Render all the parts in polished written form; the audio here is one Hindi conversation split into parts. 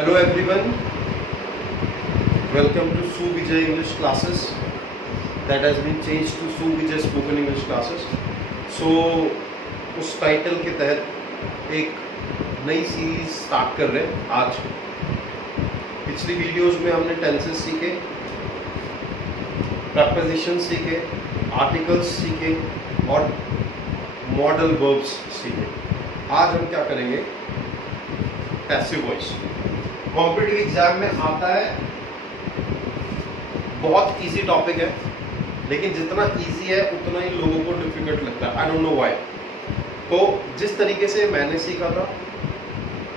Hello everyone, welcome to Su Vijay English classes that has been changed to Su Vijay Spoken English classes. So उस टाइटल के तहत एक नई सीरीज स्टार्ट कर रहे हैं आज। पिछली वीडियोस में हमने टेंसेस सीखे, प्रपोजिशन सीखे, आर्टिकल्स सीखे और मॉडल वर्ब्स सीखे। आज हम क्या करेंगे, पैसिव वॉइस। कॉम्पिटिटिव एग्जाम में आता है, बहुत इजी टॉपिक है, लेकिन जितना इजी है उतना ही लोगों को डिफिकल्ट लगता है। I don't know why. तो जिस तरीके से मैंने सीखा था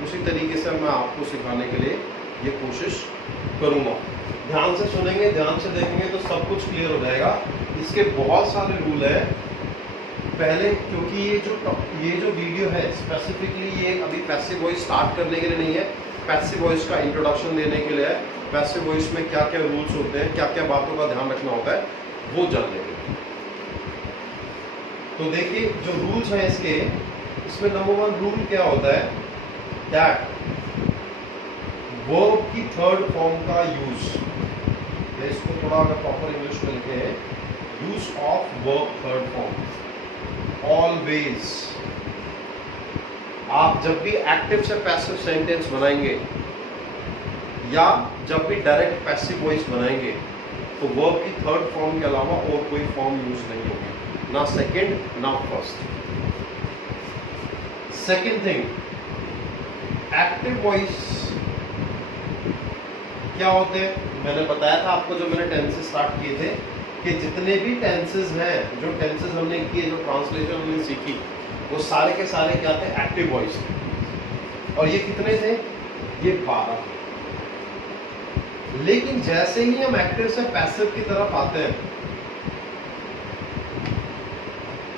उसी तरीके से मैं आपको सिखाने के लिए ये कोशिश करूँगा। ध्यान से सुनेंगे, ध्यान से देखेंगे तो सब कुछ क्लियर हो जाएगा। इसके बहुत सारे रूल है पहले, क्योंकि ये जो वीडियो है स्पेसिफिकली ये अभी पैसिव वॉइस स्टार्ट करने के लिए नहीं है, पैसिव वॉइस का इंट्रोडक्शन देने के लिए है। पैसिव वॉइस में क्या क्या रूल्स होते हैं, क्या क्या बातों का ध्यान रखना होता है, वो जानने के लिए। तो देखिए जो रूल्स हैं इसके, इसमें नंबर 1 रूल क्या होता है, दैट वर्ब की थर्ड फॉर्म का यूज, इसको थोड़ा अगर प्रॉपर इंग्लिश में लिखे हैं, use of verb third form. Always आप जब भी एक्टिव से पैसिव सेंटेंस बनाएंगे या जब भी डायरेक्ट पैसिव वॉइस बनाएंगे तो वर्ब की थर्ड फॉर्म के अलावा और कोई फॉर्म यूज नहीं होगी, ना सेकंड ना first. Second thing, active voice क्या होते हैं, मैंने बताया था आपको जब मैंने टेंसेस स्टार्ट किए थे कि जितने भी टेंसेस हैं, जो टेंसेस हमने किए, जो ट्रांसलेशन हमने सीखी, वो सारे के सारे क्या थे, एक्टिव वॉइस थे। और ये कितने थे, ये 12। लेकिन जैसे ही हम एक्टिव से पैसिव की तरफ आते हैं,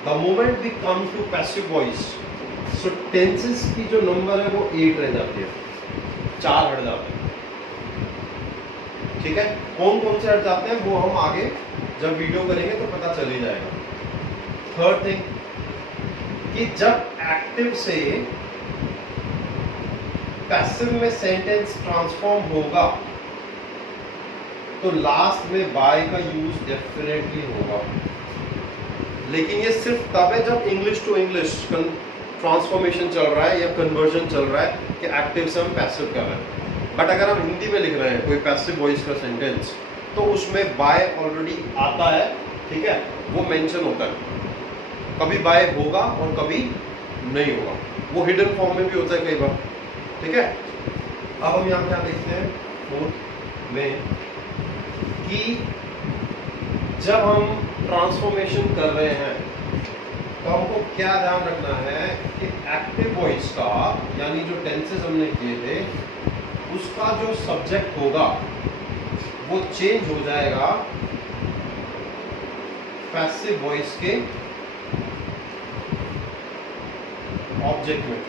the moment we come to passive voice, so tenses की जो नंबर है वो 8 रह जाती है, 4 हट जाते हैं। ठीक है, कौन कौन से हट जाते हैं वो हम आगे जब वीडियो करेंगे तो पता चल ही जाएगा। थर्ड थिंग कि जब एक्टिव से पैसिव में सेंटेंस ट्रांसफॉर्म होगा तो लास्ट में बाय का यूज डेफिनेटली होगा। लेकिन ये सिर्फ तब है जब इंग्लिश टू इंग्लिश ट्रांसफॉर्मेशन चल रहा है या कन्वर्जन चल रहा है कि एक्टिव से हम पैसिव कर रहे हैं। बट अगर हम हिंदी में लिख रहे हैं कोई पैसिव वॉइस का सेंटेंस तो उसमें बाय ऑलरेडी आता है, ठीक है, वो मेंशन होता है। कभी बाय होगा और कभी नहीं होगा, वो हिडन फॉर्म में भी होता है कई बार। ठीक है, अब हम यहाँ क्या देखते हैं फोर्थ में कि जब हम ट्रांसफॉर्मेशन कर रहे हैं तो हमको क्या ध्यान रखना है कि एक्टिव वॉइस का, यानी जो टेंसेस हमने किए थे, उसका जो सब्जेक्ट होगा वो चेंज हो जाएगा पैसिव वॉइस के ऑब्जेक्ट में।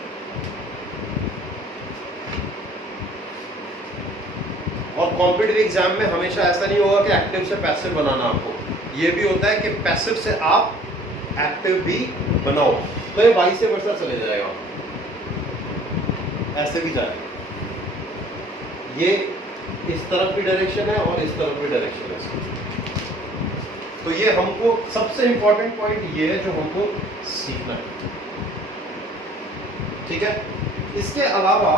और कॉम्पिटिटिव एग्जाम में हमेशा ऐसा नहीं होगा कि एक्टिव से पैसिव बनाना आपको, ये भी होता है कि पैसिव से आप एक्टिव भी बनाओ, तो ये वाइस वर्सा चले जाएगा, ऐसे भी जाएगा। ये इस तरफ भी डायरेक्शन है और इस तरफ भी डायरेक्शन है। तो ये हमको सबसे इंपॉर्टेंट पॉइंट ये है जो हमको सीखना है। ठीक है, इसके अलावा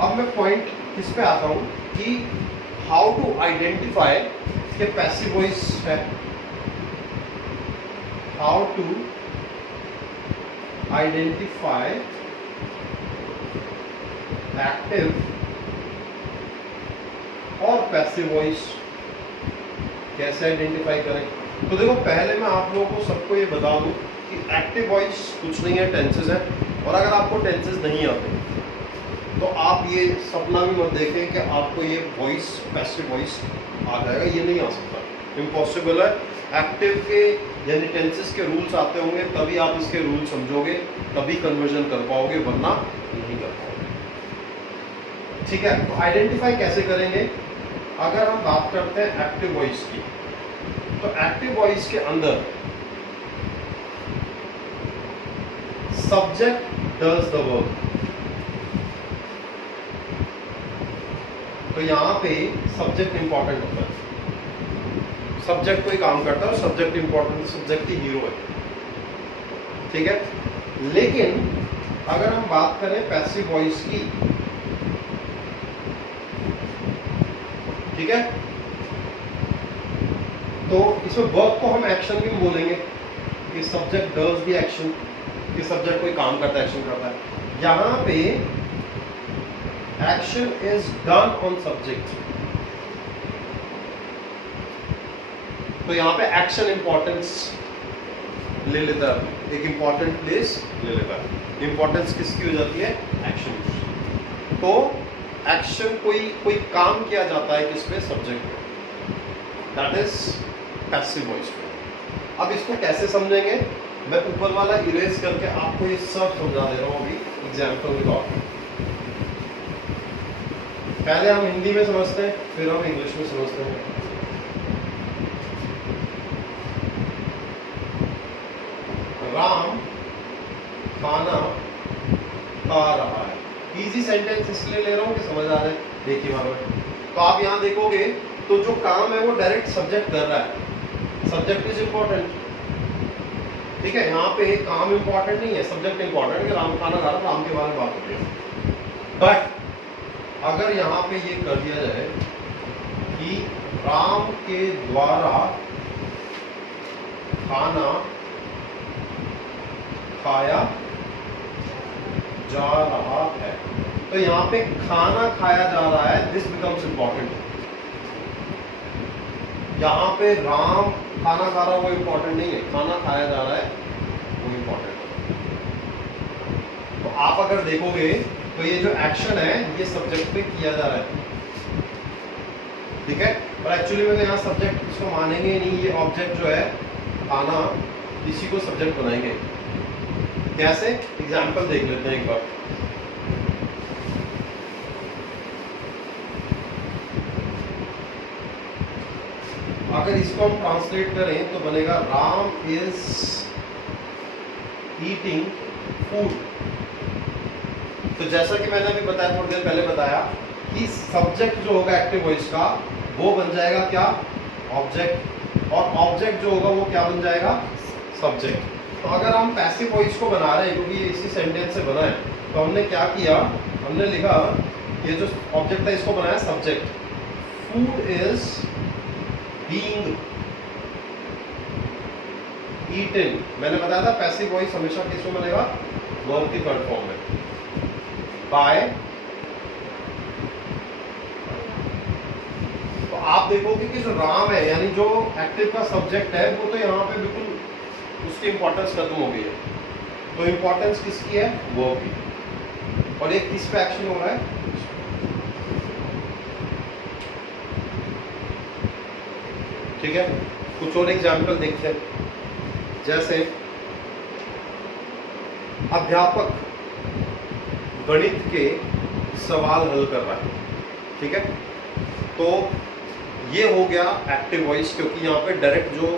अब मैं पॉइंट किस पे आता हूं कि हाउ टू आइडेंटिफाई कि पैसिव वॉइस है, हाउ टू आइडेंटिफाई एक्टिव और पैसिव वॉइस, कैसे आइडेंटिफाई करें। तो देखो, पहले मैं आप लोगों को सबको ये बता दूं कि एक्टिव वॉइस कुछ नहीं है, टेंसेस है। और अगर आपको टेंसेस नहीं आते तो आप ये सपना भी मत देखें कि आपको ये वॉइस पैसिव वॉइस आ जाएगा, ये नहीं आ सकता, इम्पॉसिबल है। एक्टिव के यानी टेंसेस के रूल्स आते होंगे तभी आप इसके रूल समझोगे, तभी कन्वर्जन कर पाओगे, वरना नहीं कर पाओगे। ठीक है, तो आइडेंटिफाई कैसे करेंगे। अगर हम बात करते हैं एक्टिव वॉइस की, तो एक्टिव वॉइस के अंदर सब्जेक्ट डज द वर्क, तो यहाँ पे सब्जेक्ट इंपॉर्टेंट होता है, सब्जेक्ट कोई काम करता है और सब्जेक्ट इंपॉर्टेंट है, सब्जेक्ट ही हीरो है, ठीक है। लेकिन अगर हम बात करें पैसिव वॉइस की, ठीक है, तो इसमें वर्ब को हम एक्शन भी बोलेंगे कि सब्जेक्ट डज द एक्शन, कि सब्जेक्ट कोई काम करता है, एक्शन करता है। यहां पे action is done on subject, तो यहां पे एक्शन इंपॉर्टेंस ले लेता है, एक इंपॉर्टेंट प्लेस ले लेता है। इंपॉर्टेंस किसकी हो जाती है? एक्शन की। तो एक्शन कोई काम किया जाता है किस पे? सब्जेक्ट पे, दैट इज पैसिव वॉइस पे। अब इसको कैसे समझेंगे? मैं ऊपर वाला इरेज करके आपको ये सब समझा दे रहा हूं अभी एग्जाम्पल के तौर पर। पहले हम हिंदी में समझते हैं, फिर हम इंग्लिश में समझते हैं। राम खाना खा रहा है। इजी सेंटेंस इसलिए ले रहा हूं कि समझ आ जाए। देखिए वहां पर तो आप यहां देखोगे तो जो काम है वो डायरेक्ट सब्जेक्ट कर रहा है, सब्जेक्ट इज इंपॉर्टेंट, ठीक है। यहाँ पे काम इंपॉर्टेंट नहीं है, सब्जेक्ट इंपॉर्टेंट है कि राम खाना खा रहा, राम के बारे में बात होती है। बट अगर यहाँ पे ये कर दिया जाए कि राम के द्वारा खाना खाया जा रहा है, तो यहाँ पे खाना खाया जा रहा है, दिस बिकम्स इंपॉर्टेंट। यहाँ पे राम खाना खा रहा है वो इंपॉर्टेंट नहीं है, खाना खाया जा रहा है वो इंपॉर्टेंट है। तो आप अगर देखोगे तो ये जो एक्शन है ये सब्जेक्ट पे किया जा रहा है, ठीक है। और एक्चुअली में तो यहाँ सब्जेक्ट इसको मानेंगे नहीं, ये ऑब्जेक्ट जो है खाना, इसी को सब्जेक्ट बनाएंगे। कैसे? एग्जाम्पल देख लेते हैं एक बार। अगर इसको हम ट्रांसलेट करें तो बनेगा राम इज ईटिंग फूड। तो जैसा कि मैंने अभी बताया, थोड़ी देर पहले बताया कि सब्जेक्ट जो होगा एक्टिव वॉइस का वो बन जाएगा क्या? ऑब्जेक्ट। और ऑब्जेक्ट जो होगा वो क्या बन जाएगा? सब्जेक्ट। तो अगर हम पैसिव वॉइस को बना रहे हैं, क्योंकि ये इसी सेंटेंस से बना है, तो हमने क्या किया? हमने लिखा ये जो ऑब्जेक्ट है इसको बनाया subject. Food is being eaten. मैंने बताया था पैसिव वॉइस हमेशा किसमें बनेगा? वर्ब की थर्ड फॉर्म में। बाय। तो आप देखोगे कि जो राम है यानी जो एक्टिव का सब्जेक्ट है वो तो यहाँ पे बिल्कुल उसकी इंपॉर्टेंस खत्म हो गई है। तो इंपॉर्टेंस किसकी है? वर्ब की। और एक किस पे एक्शन हो रहा है? ठीक है। कुछ और एग्जाम्पल देखते हैं। जैसे अध्यापक गणित के सवाल हल कर रहा है, ठीक है। तो ये हो गया एक्टिव वॉइस, क्योंकि यहाँ पे डायरेक्ट जो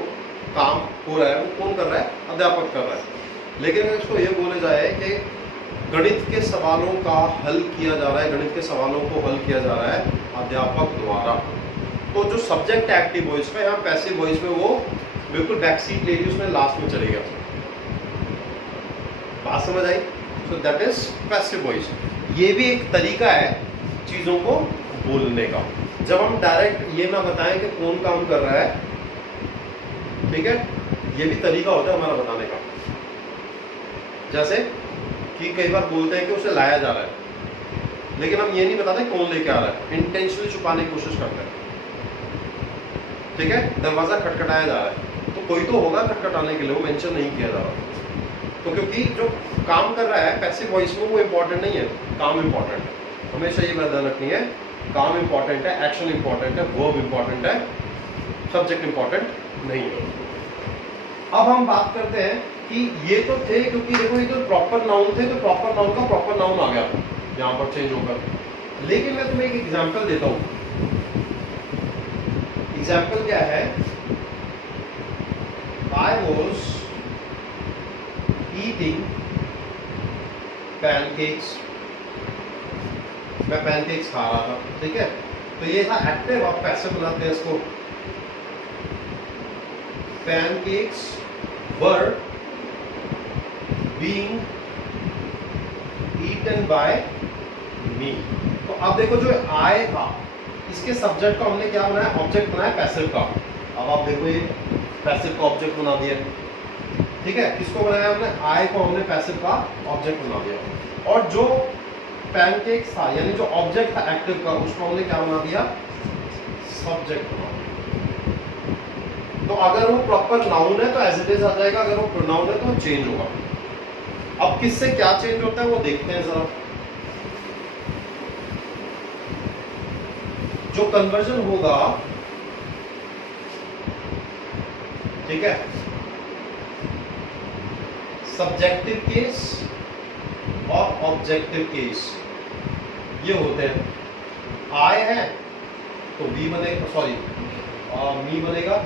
काम हो रहा है वो कौन कर रहा है? अध्यापक कर रहा है। लेकिन अगर इसको ये बोले जाए कि गणित के सवालों का हल किया जा रहा है, गणित के सवालों को हल किया जा रहा है अध्यापक द्वारा, तो जो सब्जेक्ट है एक्टिव वॉइस में, यहाँ पैसिव वॉइस में वो बिल्कुल बैक सीट ले ली, उसमें लास्ट में चले गया। बात समझ आई? So that is passive voice. ये भी एक तरीका है चीजों को बोलने का, जब हम डायरेक्ट ये ना बताएं कि कौन काम कर रहा है, ठीक है। ये भी तरीका होता है हमारा बताने का। जैसे कि कई बार बोलते हैं कि उसे लाया जा रहा है, लेकिन हम ये नहीं बताते कौन लेके आ रहा है, इंटेंशनली छुपाने की कोशिश करते हैं, ठीक है। दरवाजा खटखटाया जा रहा है तो कोई तो होगा खटखटाने के लिए, वो मेंशन नहीं किया जा रहा। तो क्योंकि जो काम कर रहा है पैसिव वॉइस में वो इंपॉर्टेंट नहीं है, काम इंपॉर्टेंट है। हमेशा ये बात ध्यान रखनी है, काम इंपॉर्टेंट है, एक्शन इंपॉर्टेंट है, वर्ब इंपॉर्टेंट है, सब्जेक्ट इंपॉर्टेंट नहीं है। अब हम बात करते हैं कि ये तो थे, क्योंकि देखो ये जो प्रॉपर नाउन थे तो प्रॉपर नाउन का प्रॉपर नाउन आ गया यहाँ पर चेंज होकर। लेकिन मैं तुम्हें एक एग्जांपल देता हूँ। एग्जांपल क्या है? I was eating pancakes. मैं पैनकेक्स खा रहा था, ठीक है। तो ये था एक्टिव, आप पैसिव बनाते हैं इसको। Pancakes were being eaten by me. तो अब देखो जो आई था, इसके सब्जेक्ट को हमने क्या बनाया, ऑब्जेक्ट बनाया पैसिव का। अब आप देखो ये पैसिव का ऑब्जेक्ट बना दिया, ठीक है। किसको बनाया हमने, आई को हमने पैसिव का ऑब्जेक्ट बना दिया। और जो पैनकेक्स था यानी जो ऑब्जेक्ट था एक्टिव का, उसको हमने क्या बना दिया, सब्जेक्ट बना दिया। तो अगर वो प्रॉपर नाउन है तो एज इट इज आ जाएगा, अगर वो प्रोनाउन है तो चेंज होगा। अब किससे क्या चेंज होता है वो देखते हैं जरा। जो कन्वर्जन होगा, ठीक है, सब्जेक्टिव केस और ऑब्जेक्टिव केस ये होते हैं। आई है तो वी बनेगा, सॉरी मी बनेगा,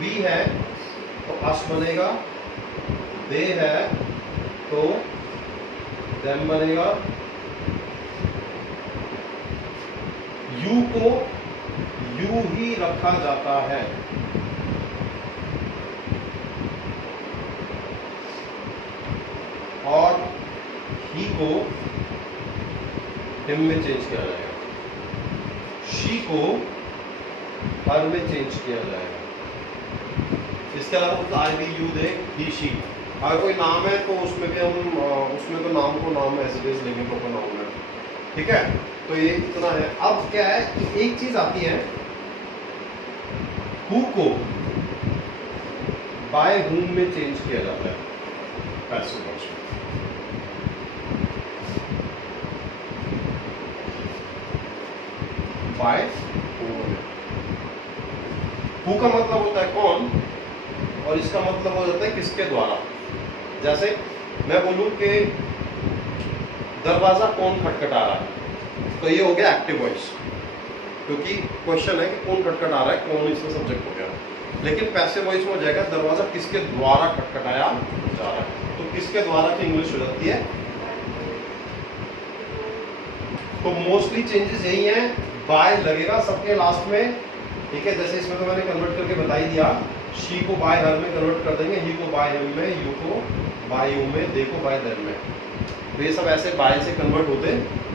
वी है तो अस बनेगा, दे है तो देम बनेगा, यू को यू ही रखा जाता है, और ही को हिम में चेंज किया जाएगा, शी को हर में चेंज किया जाएगा। इसके अलावा आई भी यू दे ही शी, अगर कोई नाम है तो उसमें भी हम उसमें तो नाम को नाम एज इट इज लेंगे, प्रॉपर नाउन है, ठीक है। तो ये इतना है। अब क्या है कि एक चीज आती है, हु को बाय हुम में चेंज किया जाता है पैसिव वॉइस में। बाय हु का मतलब होता है कौन, और इसका मतलब हो जाता है किसके द्वारा। जैसे मैं बोलूं कि दरवाजा कौन खटखटा रहा है, तो ये हो गया एक्टिव वॉइस, क्योंकि क्वेश्चन है कि कौन खटखटा रहा है, कौन इसका सब्जेक्ट हो गया। लेकिन पैसिव वॉइस में हो जाएगा दरवाजा किसके द्वारा खटखटाया जा रहा है, तो किसके द्वारा की इंग्लिश हो जाती है। तो मोस्टली चेंजेस यही हैं, बाय लगेगा सबके लास्ट में, ठीक है। जैसे इसमें तो मैंने कन्वर्ट करके बता ही दिया, शी को बाय हर में कन्वर्ट कर देंगे, ही को बाय हिम में, यू को बाय यू में, दे को बाय देम में। तो ये सब ऐसे बाय से कन्वर्ट होते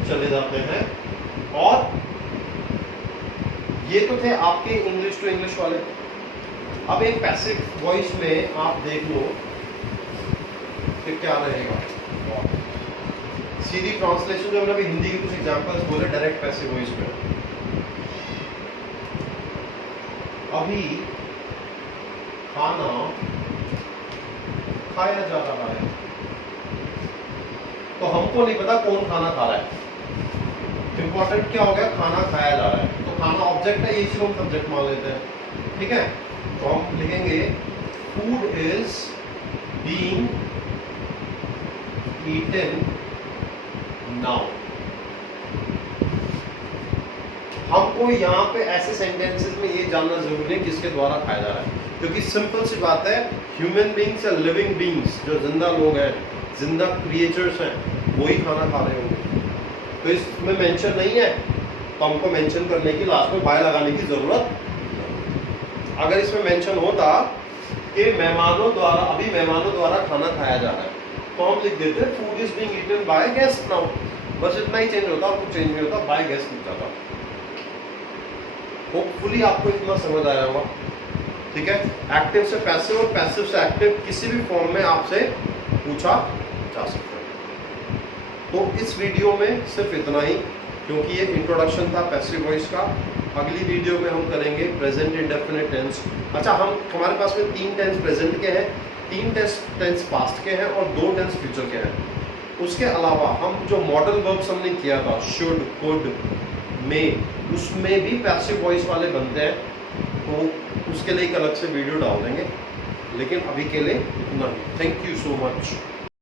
चले जाते हैं। और ये तो थे आपके इंग्लिश टू इंग्लिश वाले। अब एक पैसिव वॉइस में आप देख लो कि क्या रहेगा। सीधी ट्रांसलेशन जो हमने अभी हिंदी के कुछ एग्जांपल्स बोले डायरेक्ट पैसिव वॉइस में। अभी खाना खाया जा रहा है, तो हमको नहीं पता कौन खाना खा रहा है। इंपॉर्टेंट क्या हो गया, खाना खाया जा रहा है, तो खाना ऑब्जेक्ट है, इसी को हम सब्जेक्ट मान लेते हैं, ठीक है। तो हम लिखेंगे food is being eaten now. हमको यहाँ पे ऐसे सेंटेंसेस में ये जानना जरूरी है किसके द्वारा खाया जा रहा है, क्योंकि सिंपल सी बात है, ह्यूमन बींग्स या लिविंग बींग्स, जो जिंदा लोग हैं, जिंदा क्रिएचर्स हैं, वही खाना खा रहे होंगे। तो इसमें मेंशन नहीं है, तो हमको मेंशन करने की लास्ट में बाय लगाने की जरूरत। अगर इसमें मेंशन होता कि मेहमानों द्वारा, अभी मेहमानों द्वारा खाना खाया जा रहा है, तो हम लिख देते food is being eaten by guest now, बस इतना ही चेंज होता, कुछ चेंज नहीं होता, बाय गेस्ट लिखता था। होपफुली आपको इतना समझ आया होगा, ठीक है। एक्टिव से पैसिव और पैसिव से एक्टिव किसी भी फॉर्म में आपसे पूछा जा सकता है। तो इस वीडियो में सिर्फ इतना ही, क्योंकि ये इंट्रोडक्शन था पैसिव वॉइस का। अगली वीडियो में हम करेंगे प्रेजेंट इंडेफिनिट टेंस। अच्छा, हमारे पास में 3 टेंस प्रेजेंट के हैं, 3 टेंस पास्ट के हैं और 2 टेंस फ्यूचर के हैं। उसके अलावा हम जो मॉडल वर्ब्स हमने किया था, शुड, कुड, मे, उसमें भी पैसिव वॉइस वाले बनते हैं, तो उसके लिए एक अलग से वीडियो डाल देंगे। लेकिन अभी के लिए इतना ही। Thank you so much.